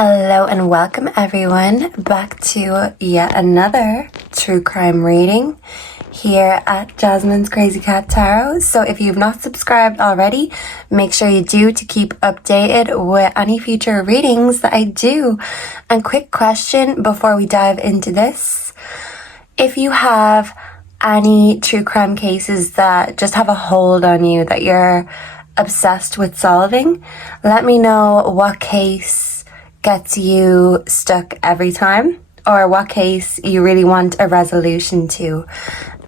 Hello and welcome everyone back to yet another true crime reading here at Jasmine's Crazy Cat Tarot. So if you've not subscribed already, make sure you do to keep updated with any future readings that I do. And quick question before we dive into this. If you have any true crime cases that just have a hold on you, that you're obsessed with solving, let me know what case gets you stuck every time, or what case you really want a resolution to.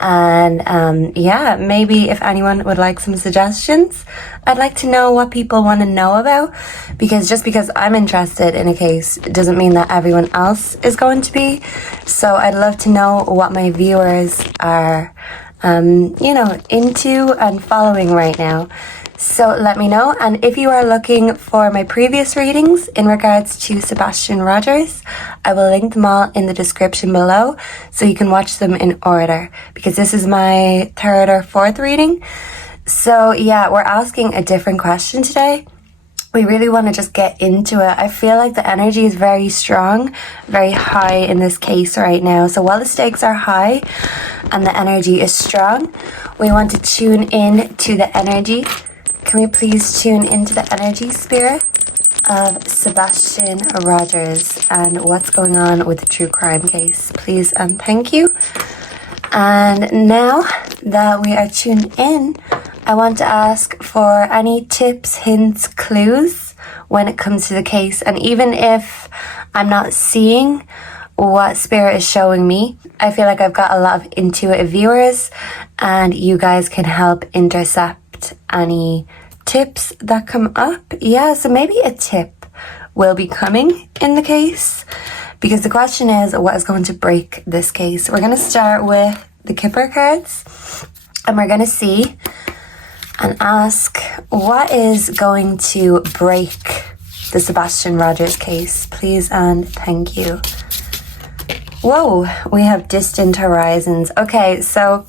And yeah, maybe if anyone would like some suggestions, I'd like to know what people want to know about, because just because I'm interested in a case doesn't mean that everyone else is going to be. So I'd love to know what my viewers are into and following right now. So let me know. And if you are looking for my previous readings in regards to Sebastianrogers, I will link them all in the description below so you can watch them in order, because this is my third or fourth reading. So yeah, we're asking a different question today. We really want to just get into it. I feel like the energy is very strong, very high in this case right now. So while the stakes are high and the energy is strong, we want to tune in to the energy. Can we please tune into the energy spirit of Sebastianrogers and what's going on with the true crime case, please and thank you. And now that we are tuned in, I want to ask for any tips, hints, clues when it comes to the case. And even if I'm not seeing what spirit is showing me, I feel like I've got a lot of intuitive viewers and you guys can help intercept any tips that come up. Yeah, so maybe a tip will be coming in the case, because the question is, what is going to break this case? We're going to start with the Kipper cards and we're going to see and ask, what is going to break the Sebastianrogers case, please and thank you. Whoa, we have distant horizons. Okay, so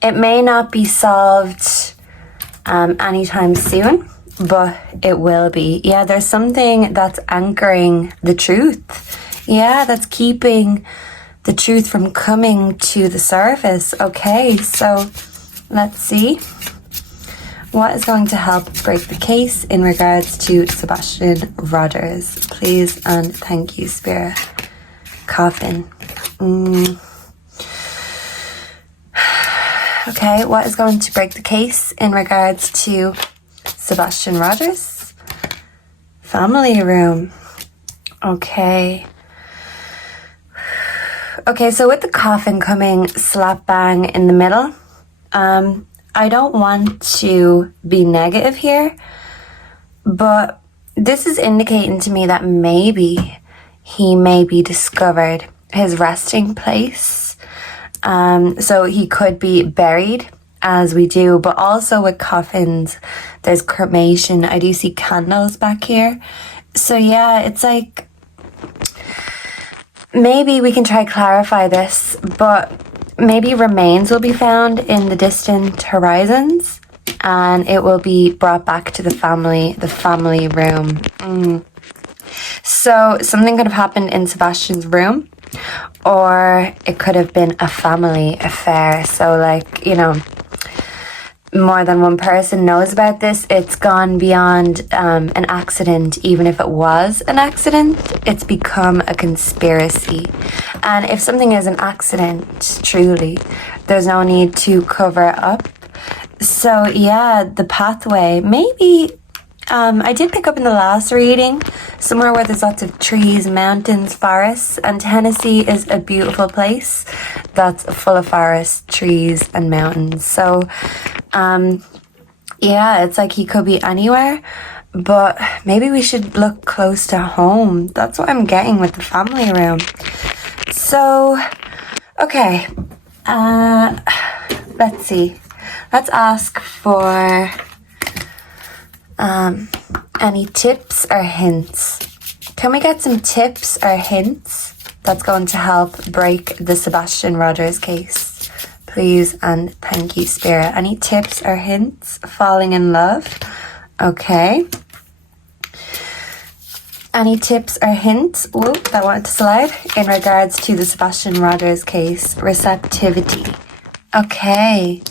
it may not be solved anytime soon, but it will be. Yeah, there's something that's anchoring the truth. Yeah, that's keeping the truth from coming to the surface. Okay, so let's see what is going to help break the case in regards to Sebastianrogers, please and thank you, Spirit. Coffin. Okay, what is going to break the case in regards to Sebastianrogers? Family room. Okay. Okay, so with the coffin coming slap bang in the middle, I don't want to be negative here, but this is indicating to me that maybe he may be discovered his resting place. So he could be buried, as we do, but also with coffins, there's cremation. I do see candles back here. So yeah, it's like, maybe we can try clarify this, but maybe remains will be found in the distant horizons and it will be brought back to the family room. So something could have happened in Sebastian's room, or it could have been a family affair. So like, more than one person knows about this. It's gone beyond an accident. Even if it was an accident, it's become a conspiracy. And if something is an accident, truly, there's no need to cover up. So yeah, the pathway, maybe I did pick up in the last reading somewhere where there's lots of trees, mountains, forests, and Tennessee is a beautiful place that's full of forests, trees, and mountains. So yeah, it's like he could be anywhere, but maybe we should look close to home. That's what I'm getting with the family room. So okay, let's see. Let's ask for any tips or hints. Can we get some tips or hints that's going to help break the Sebastianrogers case, please and thank you, Spirit? Any tips or hints? Falling in love. Okay. Any tips or hints, that wanted to slide, in regards to the Sebastianrogers case? Receptivity. Okay,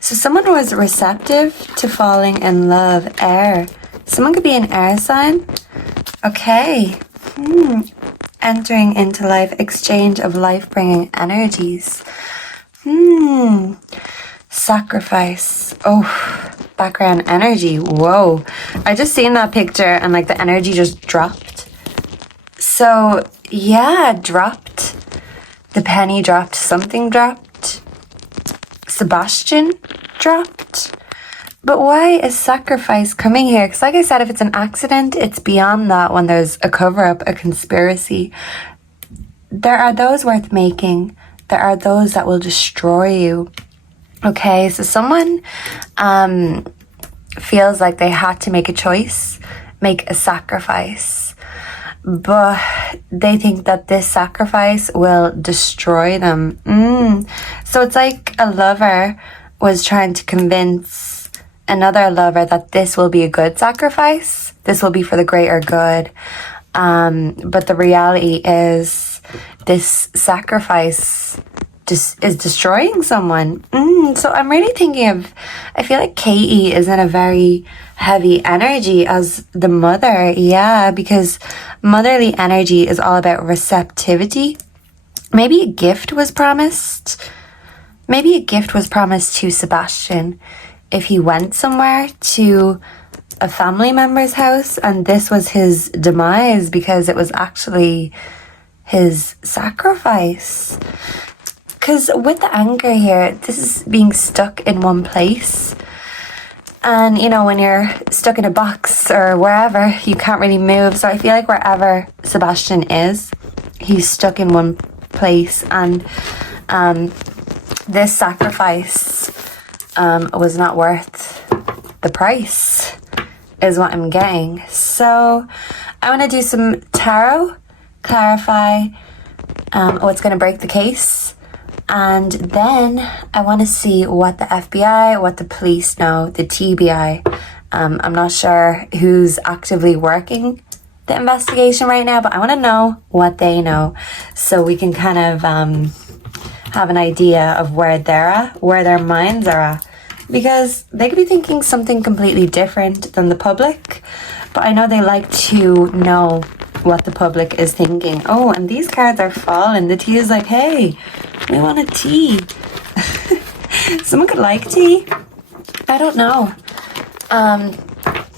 so someone was receptive to falling in love. Air. Someone could be an air sign. Okay. Entering into life, exchange of life-bringing energies. Sacrifice. Oh, background energy. Whoa. I just seen that picture and like the energy just dropped. So yeah, dropped. The penny dropped. Something dropped. Sebastian dropped. But why is sacrifice coming here? Because like I said, if it's an accident, it's beyond that when there's a cover-up, a conspiracy. There are those worth making. There are those that will destroy you. Okay, so someone feels like they had to make a choice, make a sacrifice. But they think that this sacrifice will destroy them. So it's like a lover was trying to convince another lover that this will be a good sacrifice. This will be for the greater good. But the reality is this sacrifice is destroying someone. So I'm really thinking of, I feel like Katie is in a very heavy energy as the mother. Yeah, because motherly energy is all about receptivity. Maybe a gift was promised. Maybe a gift was promised to Sebastian if he went somewhere, to a family member's house, and this was his demise because it was actually his sacrifice. Because with the anger here, this is being stuck in one place. And, you know, when you're stuck in a box or wherever, you can't really move. So I feel like wherever Sebastian is, he's stuck in one place. And this sacrifice was not worth the price, is what I'm getting. So I want to do some tarot, clarify what's going to break the case. And then I want to see what the FBI, what the police know, the TBI. I'm not sure who's actively working the investigation right now, but I want to know what they know so we can kind of have an idea of where they're at, where their minds are at. Because they could be thinking something completely different than the public, but I know they like to know what the public is thinking. Oh, and these cards are falling. The tea is like, hey, we want a tea. Someone could like tea. I don't know.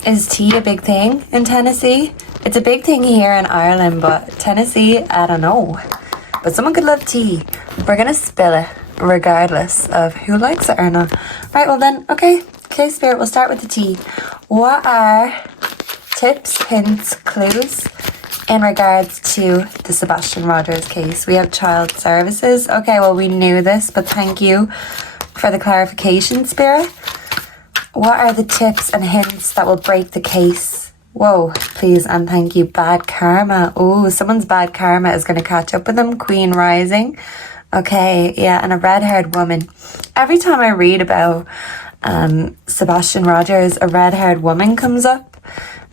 Is tea a big thing in Tennessee? It's a big thing here in Ireland, but Tennessee, I don't know. But someone could love tea. We're gonna spill it, regardless of who likes it or not. Right, well then, okay, Spirit, we'll start with the tea. What are tips, hints, clues in regards to the Sebastianrogers case? We have child services. Okay, well, we knew this, but thank you for the clarification, Spirit. What are the tips and hints that will break the case? Whoa, please and thank you. Bad karma. Oh, someone's bad karma is going to catch up with them. Queen rising. Okay, yeah, and a red-haired woman. Every time I read about Sebastianrogers, a red-haired woman comes up.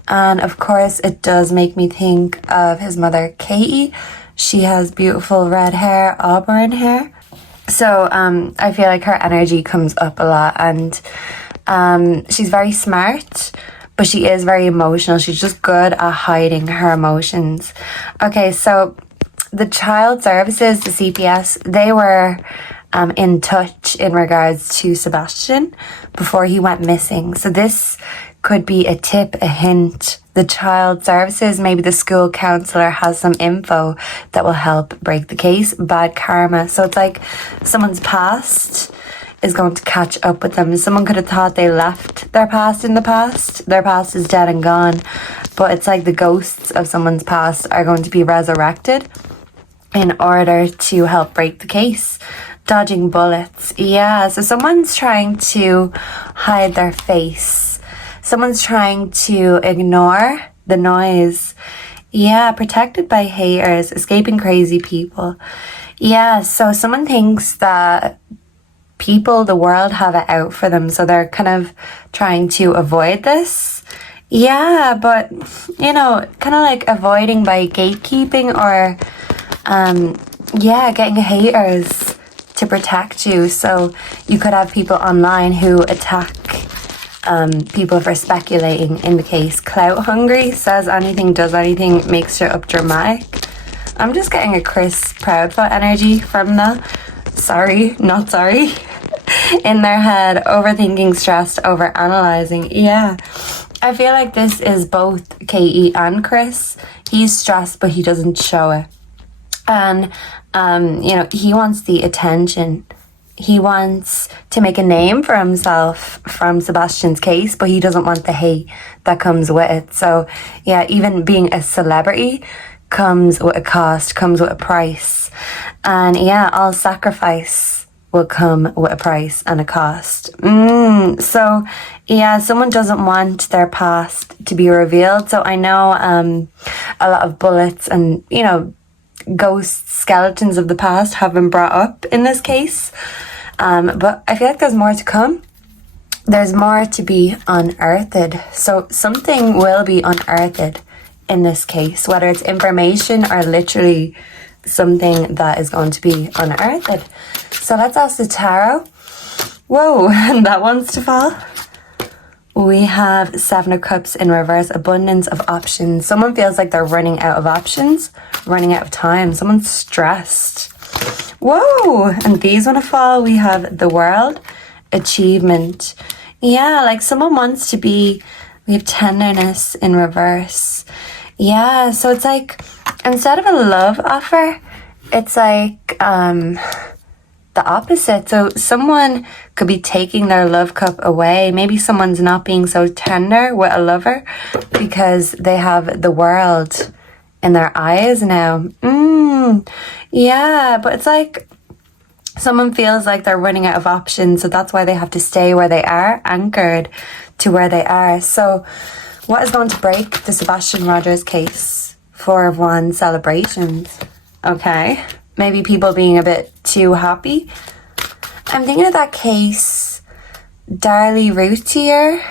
And of course, it does make me think of his mother, Katie. She has beautiful red hair, auburn hair. So I feel like her energy comes up a lot. And she's very smart, but she is very emotional. She's just good at hiding her emotions. Okay, so the child services, the CPS, they were in touch in regards to Sebastian before he went missing. So this could be a tip, a hint. The child services, maybe the school counselor has some info that will help break the case. Bad karma. So it's like someone's past is going to catch up with them. Someone could have thought they left their past in the past. Their past is dead and gone. But it's like the ghosts of someone's past are going to be resurrected in order to help break the case. Dodging bullets. Yeah, so someone's trying to hide their face. Someone's trying to ignore the noise. Yeah, protected by haters, escaping crazy people. Yeah, so someone thinks that people, the world, have it out for them. So they're kind of trying to avoid this Yeah, but, you know, kind of like avoiding by gatekeeping or, yeah, getting haters to protect you. So you could have people online who attack people for speculating in the case. Clout hungry, says anything, does anything, makes shit up dramatic. I'm just getting a Chris Proudfoot energy from that. Sorry, not sorry. In their head, overthinking, stressed, overanalyzing. Yeah. I feel like this is both KE and Chris. He's stressed, but he doesn't show it. And, you know, he wants the attention. He wants to make a name for himself from Sebastian's case, but he doesn't want the hate that comes with it. So, yeah, even being a celebrity comes with a cost, comes with a price. And, yeah, all sacrifice will come with a price and a cost. So, yeah, someone doesn't want their past to be revealed. So I know a lot of bullets and, you know, ghost skeletons of the past have been brought up in this case. But I feel like there's more to come. There's more to be unearthed. So something will be unearthed in this case, whether it's information or literally something that is going to be unearthed. So let's ask the tarot. Whoa, that wants to fall. We have Seven of Cups in reverse, abundance of options. Someone feels like they're running out of options, running out of time. Someone's stressed. Whoa, and these want to fall. We have the World, achievement. Yeah, like someone wants to be, we have tenderness in reverse. Yeah, so it's like, instead of a love offer, it's like the opposite. So someone could be taking their love cup away. Maybe someone's not being so tender with a lover because they have the world in their eyes now. Yeah, but it's like someone feels like they're running out of options, so that's why they have to stay where they are, anchored to where they are. So what is going to break the Sebastianrogers case? Four of Wands, celebrations. Okay. Maybe people being a bit too happy. I'm thinking of that case, Darlie Routier,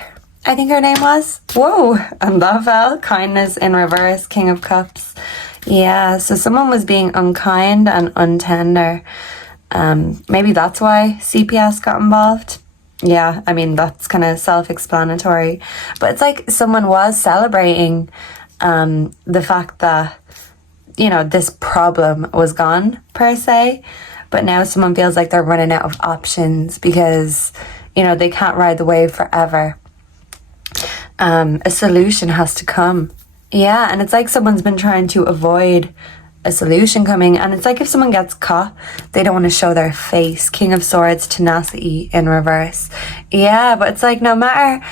I think her name was. Whoa, and that fell. Kindness in reverse, King of Cups. Yeah, so someone was being unkind and untender. Maybe that's why CPS got involved. Yeah, I mean, that's kind of self-explanatory. But it's like someone was celebrating the fact that, you know, this problem was gone, per se. But now someone feels like they're running out of options because, you know, they can't ride the wave forever. A solution has to come. Yeah, and it's like someone's been trying to avoid a solution coming, and it's like if someone gets caught, they don't want to show their face. King of Swords, tenacity in reverse. Yeah, but it's like no matter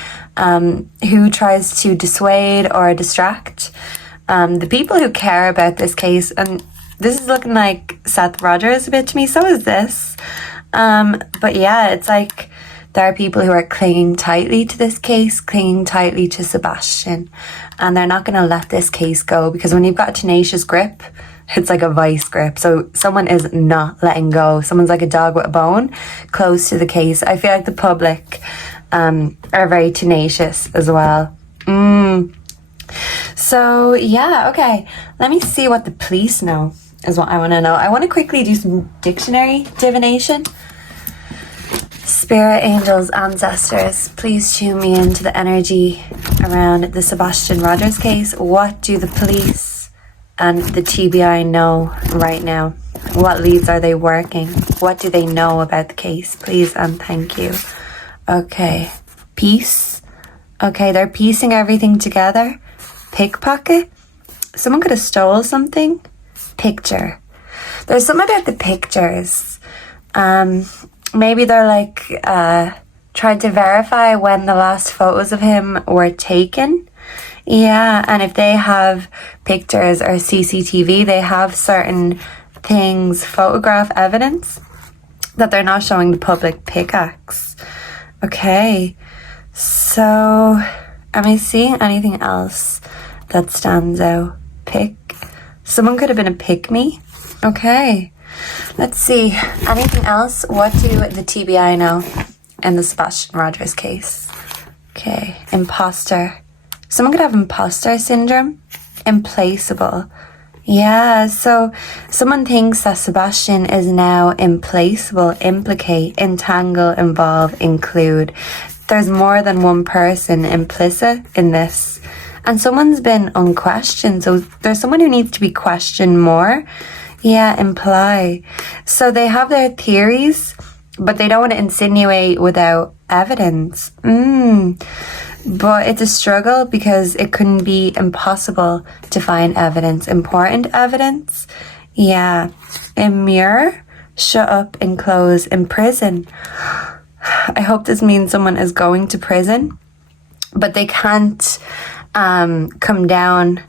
who tries to dissuade or distract, the people who care about this case, and this is looking like Seth Rogers a bit to me, so is this. But yeah, it's like there are people who are clinging tightly to this case, clinging tightly to Sebastian, and they're not going to let this case go, because when you've got a tenacious grip, it's like a vice grip. So someone is not letting go. Someone's like a dog with a bone close to the case. I feel like the public are very tenacious as well. So yeah, okay. Let me see what the police know is what I want to know. I want to quickly do some dictionary divination. Spirit, angels, ancestors, please tune me into the energy around the Sebastianrogers case. What do the police and the TBI know right now? What leads are they working? What do they know about the case? Please and thank you. Okay. Peace. Okay, they're piecing everything together. Pickpocket. Someone could have stole something. Picture. There's something about the pictures. Maybe they're like trying to verify when the last photos of him were taken. Yeah, and if they have pictures or CCTV, they have certain things, photograph evidence, that they're not showing the public pickaxe. Okay, so am I seeing anything else that stands out? Someone could have been a pick-me. Okay, let's see. Anything else? What do the TBI know in the Sebastianrogers case? Okay, imposter. someone could have imposter syndrome. Implaceable. Yeah, so someone thinks that Sebastian is now implaceable. Implicate, entangle, involve, include. There's more than one person implicit in this. And someone's been unquestioned. So there's someone who needs to be questioned more. Yeah, imply. So they have their theories, but they don't want to insinuate without evidence. But it's a struggle because it can be impossible to find evidence. Important evidence. Yeah. Immure, shut up, enclose, imprison. I hope this means someone is going to prison, but they can't come down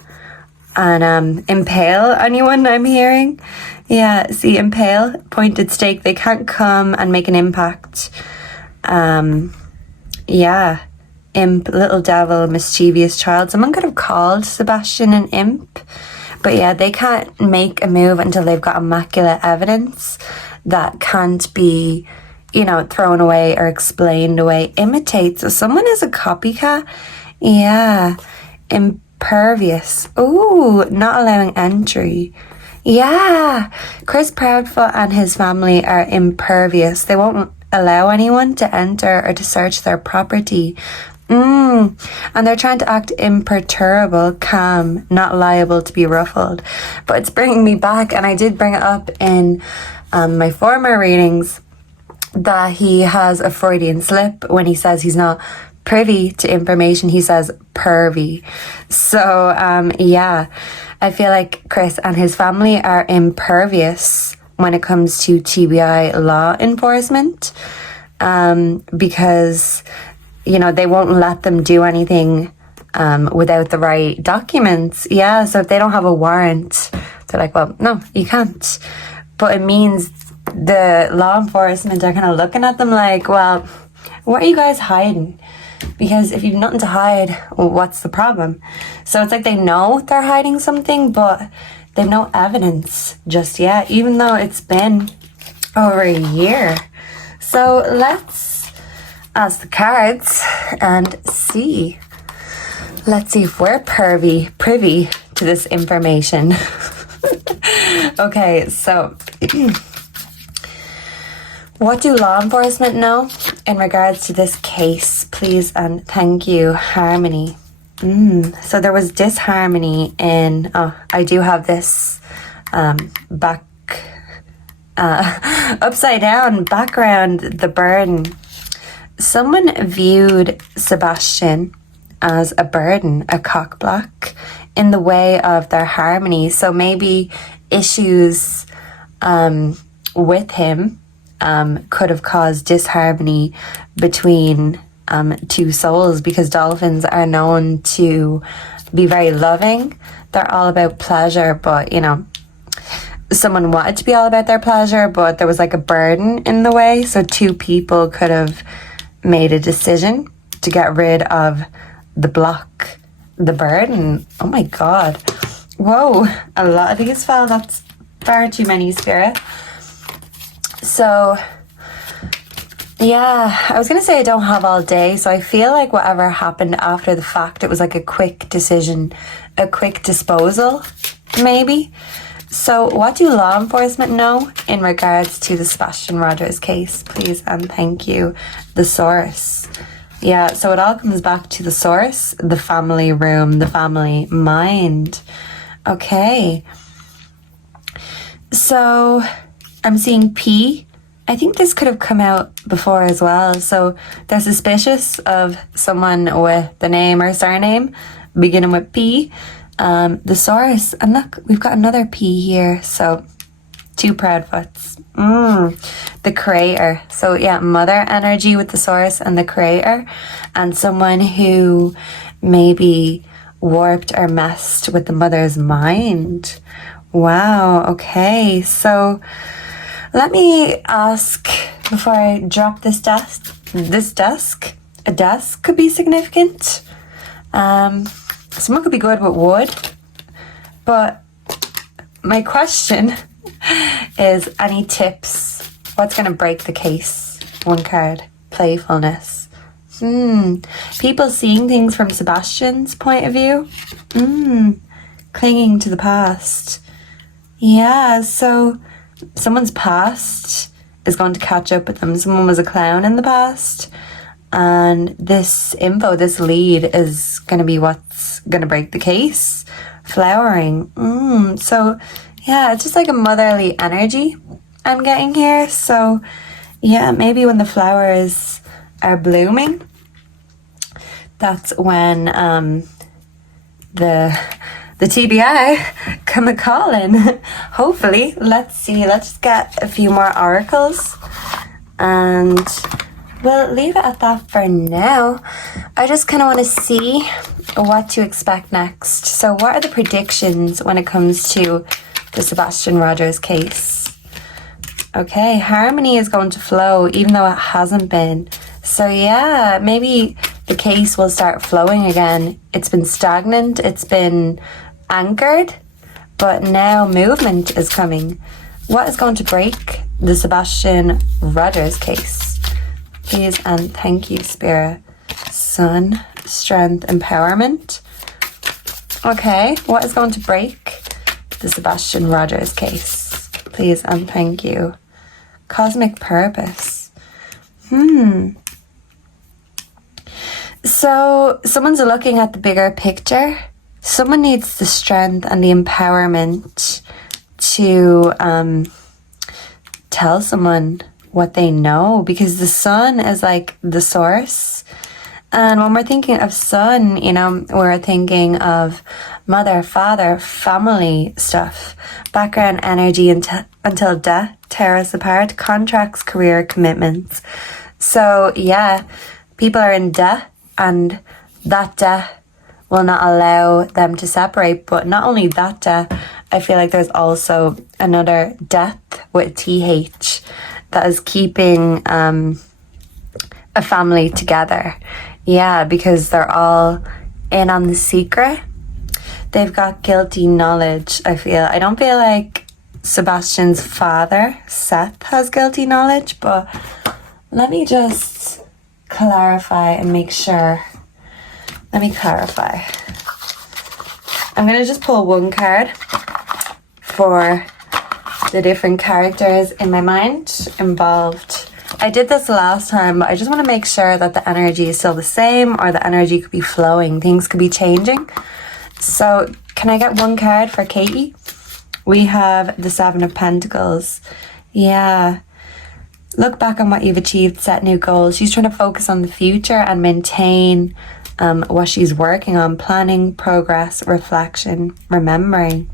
and impale anyone, I'm hearing. Yeah, see, impale, pointed stake. They can't come and make an impact. Yeah, imp, little devil, mischievous child. Someone could have called Sebastian an imp, but yeah, they can't make a move until they've got immaculate evidence that can't be, you know, thrown away or explained away. Imitate. So someone is a copycat. Yeah. Impervious. Ooh, not allowing entry. Yeah. Chris Proudfoot and his family are impervious. They won't allow anyone to enter or to search their property. And they're trying to act imperturbable, calm, not liable to be ruffled. But it's bringing me back, and I did bring it up in my former readings, that he has a Freudian slip when he says he's not privy to information. He says pervy. So yeah, I feel like Chris and his family are impervious when it comes to TBI law enforcement, because, you know, they won't let them do anything without the right documents. Yeah, so if they don't have a warrant, they're like, well, no, you can't. But it means the law enforcement are kind of looking at them like, well, what are you guys hiding? Because if you've nothing to hide, well, what's the problem? So it's like they know they're hiding something, but they've no evidence just yet, even though it's been over a year. So let's ask the cards and see. Let's see if we're privy to this information. Okay, so what do law enforcement know in regards to this case? Please and thank you. Harmony. So there was disharmony in, I do have this back upside down background, the burden. Someone viewed Sebastian as a burden, a cock block, in the way of their harmony. So maybe issues with him could have caused disharmony between two souls, because dolphins are known to be very loving. They're all about pleasure, but, you know, someone wanted to be all about their pleasure, but there was like a burden in the way. So two people could have made a decision to get rid of the block, the burden. Oh my God. Whoa, a lot of these fell. That's far too many, Spirit. So yeah, I was going to say I don't have all day. So I feel like whatever happened after the fact, it was like a quick decision, a quick disposal, maybe. So what do law enforcement know in regards to the Sebastianrogers case, please? And thank you. The source. Yeah, so it all comes back to the source, the family room, the family mind. Okay. So I'm seeing P. I think this could have come out before as well. So they're suspicious of someone with the name or surname beginning with P. The source. And look, we've got another P here. So two Proudfoots. The creator. So yeah, mother energy with the source and the creator. And someone who maybe warped or messed with the mother's mind. Wow. Okay. So let me ask, before I drop this desk, a desk could be significant. Someone could be good with wood. But my question is, any tips? What's going to break the case? One card, playfulness. People seeing things from Sebastian's point of view. Clinging to the past. Yeah, so someone's past is going to catch up with them. Someone was a clown in the past, and this info, this lead, is going to be what's going to break the case. Flowering. So yeah, it's just like a motherly energy I'm getting here. So yeah, maybe when the flowers are blooming, that's when the TBI come a calling. Hopefully. Let's see. Let's get a few more oracles, and we'll leave it at that for now. I just kind of want to see what to expect next. So what are the predictions when it comes to the Sebastianrogers case? Okay, harmony is going to flow even though it hasn't been. So yeah, maybe the case will start flowing again. It's been stagnant, it's been anchored, but now movement is coming. What is going to break the Sebastianrogers case? Please and thank you, Spirit. Sun, strength, empowerment. Okay, what is going to break the Sebastianrogers case? Please and thank you. Cosmic purpose. So someone's looking at the bigger picture. Someone needs the strength and the empowerment to tell someone what they know, because the sun is like the source. And when we're thinking of sun, you know, we're thinking of mother, father, family stuff, background energy until death tear us apart, contracts, career, commitments. So yeah, people are in debt, and that debt will not allow them to separate. But not only that debt, I feel like there's also another death with TH that is keeping a family together. Yeah, because they're all in on the secret. They've got guilty knowledge, I feel. I don't feel like Sebastian's father, Seth, has guilty knowledge, but let me just clarify and make sure. Let me clarify. I'm going to just pull one card for the different characters in my mind involved. I did this last time, but I just want to make sure that the energy is still the same, or the energy could be flowing. Things could be changing. So can I get one card for Katie? We have the Seven of Pentacles. Yeah. Look back on what you've achieved, set new goals. She's trying to focus on the future and maintain what she's working on. Planning, progress, reflection, remembering.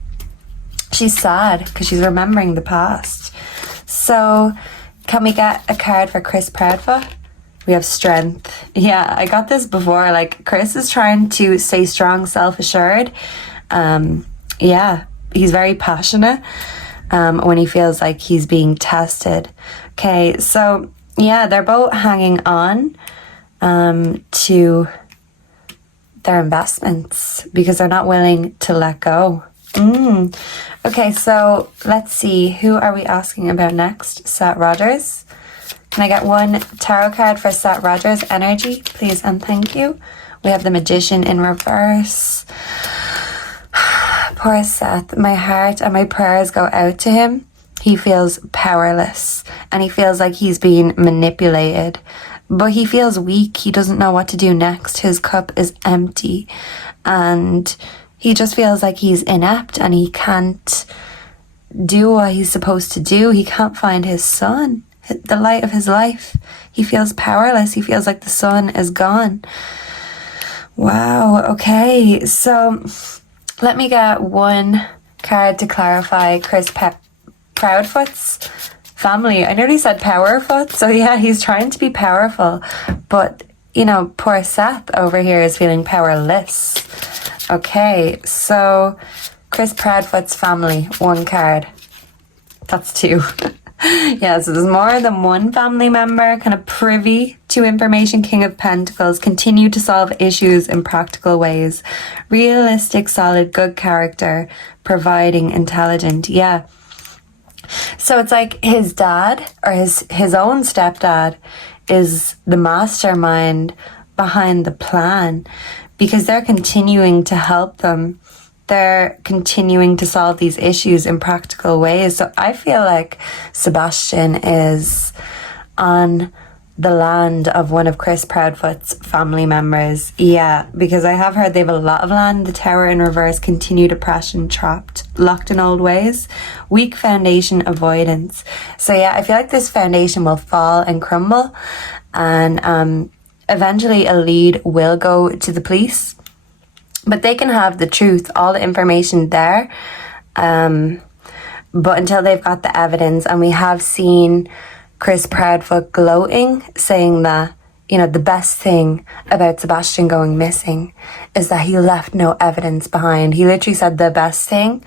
She's sad because she's remembering the past. So can we get a card for Chris Proudfoot? We have strength. Yeah, I got this before. Like, Chris is trying to stay strong, self-assured. Yeah, he's very passionate when he feels like he's being tested. Okay, so yeah, they're both hanging on to their investments because they're not willing to let go. Okay, so let's see. Who are we asking about next? Seth Rogers. Can I get one tarot card for Seth Rogers energy, please and thank you? We have the Magician in reverse. Poor Seth. My heart and my prayers go out to him. He feels powerless and he feels like he's being manipulated, but he feels weak. He doesn't know what to do next. His cup is empty and he just feels like he's inept and he can't do what he's supposed to do. He can't find his sun, the light of his life. He feels powerless. He feels like the sun is gone. Wow. Okay. So let me get one card to clarify Chris Proudfoot's family. I nearly said Powerfoot. So yeah, he's trying to be powerful, but you know, poor Seth over here is feeling powerless. Okay, so Chris Proudfoot's family, one card. That's two. Yeah, so there's more than one family member kind of privy to information. King of Pentacles, continue to solve issues in practical ways. Realistic, solid, good character, providing, intelligent. Yeah. So it's like his dad or his own stepdad is the mastermind behind the plan, because they're continuing to help them. They're continuing to solve these issues in practical ways. So I feel like Sebastian is on the land of one of Chris Proudfoot's family members. Yeah, because I have heard they have a lot of land. The Tower in reverse, continued oppression, trapped, locked in old ways, weak foundation, avoidance. So yeah, I feel like this foundation will fall and crumble, and eventually a lead will go to the police, but they can have the truth, all the information there, but until they've got the evidence. And we have seen Chris Proudfoot gloating, saying that, you know, the best thing about Sebastian going missing is that he left no evidence behind. He literally said the best thing.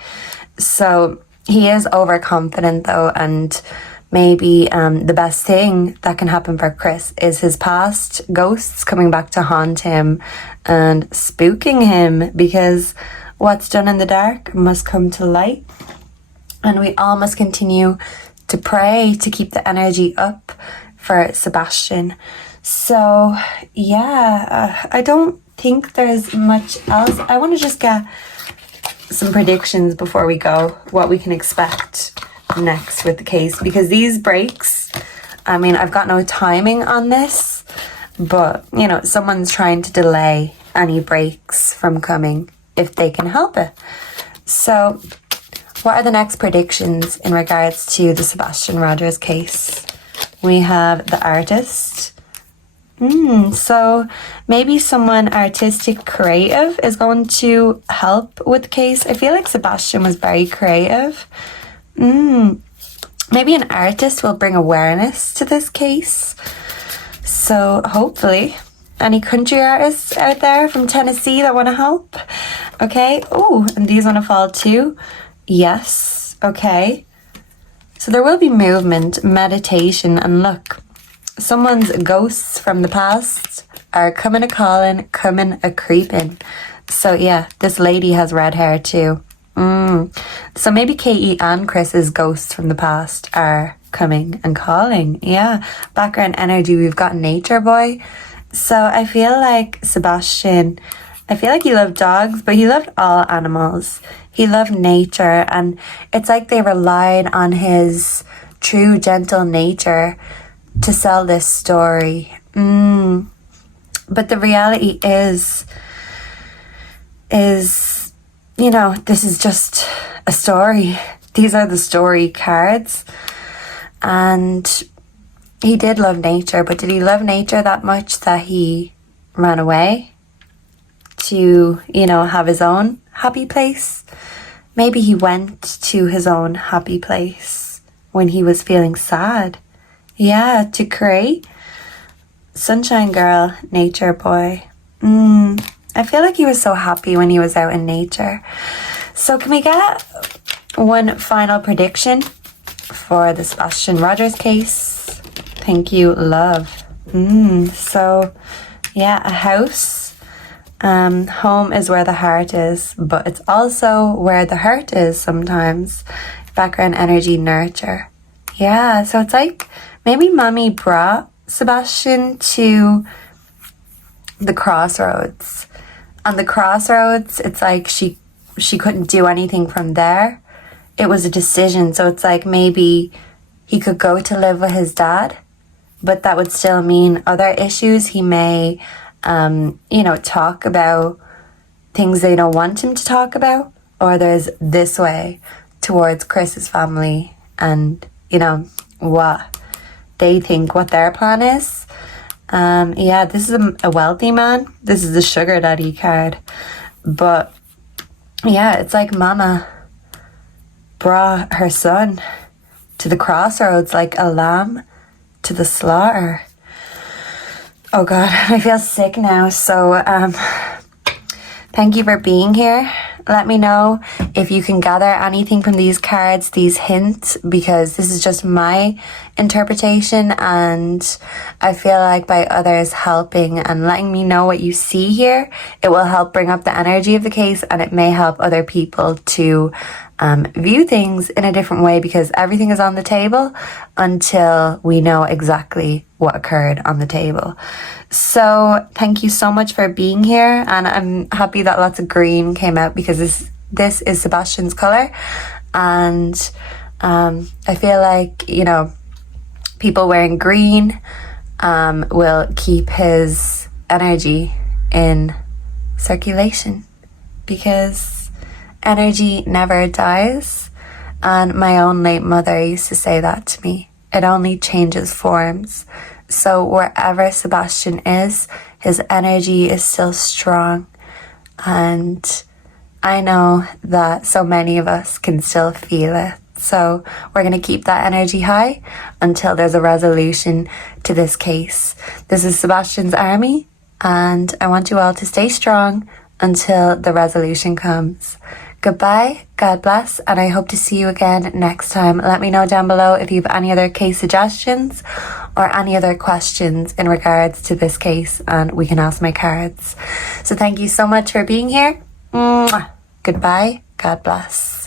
So he is overconfident though, and maybe the best thing that can happen for Chris is his past ghosts coming back to haunt him and spooking him, because what's done in the dark must come to light, and we all must continue to pray to keep the energy up for Sebastian. So yeah, I don't think there's much else. I want to just get some predictions before we go, what we can expect next with the case, because these breaks, I mean, I've got no timing on this, but you know, someone's trying to delay any breaks from coming if they can help it. So what are the next predictions in regards to the Sebastianrogers case? We have the artist. So maybe someone artistic, creative is going to help with the case. I feel like Sebastian was very creative. Maybe an artist will bring awareness to this case. So hopefully, any country artists out there from Tennessee that want to help? Okay. Oh, and these want to fall too. Yes. Okay. So there will be movement, meditation, and look, someone's ghosts from the past are coming a calling, coming a creeping. So yeah, this lady has red hair too. So maybe Katie and Chris's ghosts from the past are coming and calling. Yeah. Background energy, we've got Nature Boy. So I feel like Sebastian, I feel like he loved dogs, but he loved all animals. He loved nature, and it's like they relied on his true, gentle nature to sell this story. But the reality is, you know, this is just a story. These are the story cards. And he did love nature, but did he love nature that much that he ran away to, you know, have his own happy place? Maybe he went to his own happy place when he was feeling sad. Yeah, to create. Sunshine Girl, Nature Boy. I feel like he was so happy when he was out in nature. So can we get one final prediction for the Sebastianrogers case? Thank you, love. So yeah, a house. Home is where the heart is, but it's also where the hurt is sometimes. Background energy, nurture. Yeah, so it's like maybe mommy brought Sebastian to the crossroads. On the crossroads, it's like she couldn't do anything from there. It was a decision, so it's like maybe he could go to live with his dad, but that would still mean other issues. He may you know, talk about things they don't want him to talk about, or there's this way towards Chris's family and, you know, what they think, what their plan is. Yeah, this is a wealthy man. This is the sugar daddy card. But yeah, it's like mama brought her son to the crossroads like a lamb to the slaughter. Oh God, I feel sick now. So thank you for being here. Let me know if you can gather anything from these cards, these hints, because this is just my interpretation, and I feel like by others helping and letting me know what you see here, it will help bring up the energy of the case, and it may help other people to view things in a different way, because everything is on the table until we know exactly what occurred on the table. So thank you so much for being here, and I'm happy that lots of green came out because this is Sebastian's color, and I feel like, you know, people wearing green will keep his energy in circulation, because energy never dies. And my own late mother used to say that to me. It only changes forms. So wherever Sebastian is, his energy is still strong. And I know that so many of us can still feel it. So we're going to keep that energy high until there's a resolution to this case. This is Sebastian's army, and I want you all to stay strong until the resolution comes. Goodbye, God bless, and I hope to see you again next time. Let me know down below if you have any other case suggestions or any other questions in regards to this case, and we can ask my cards. So thank you so much for being here. Mwah. Goodbye, God bless.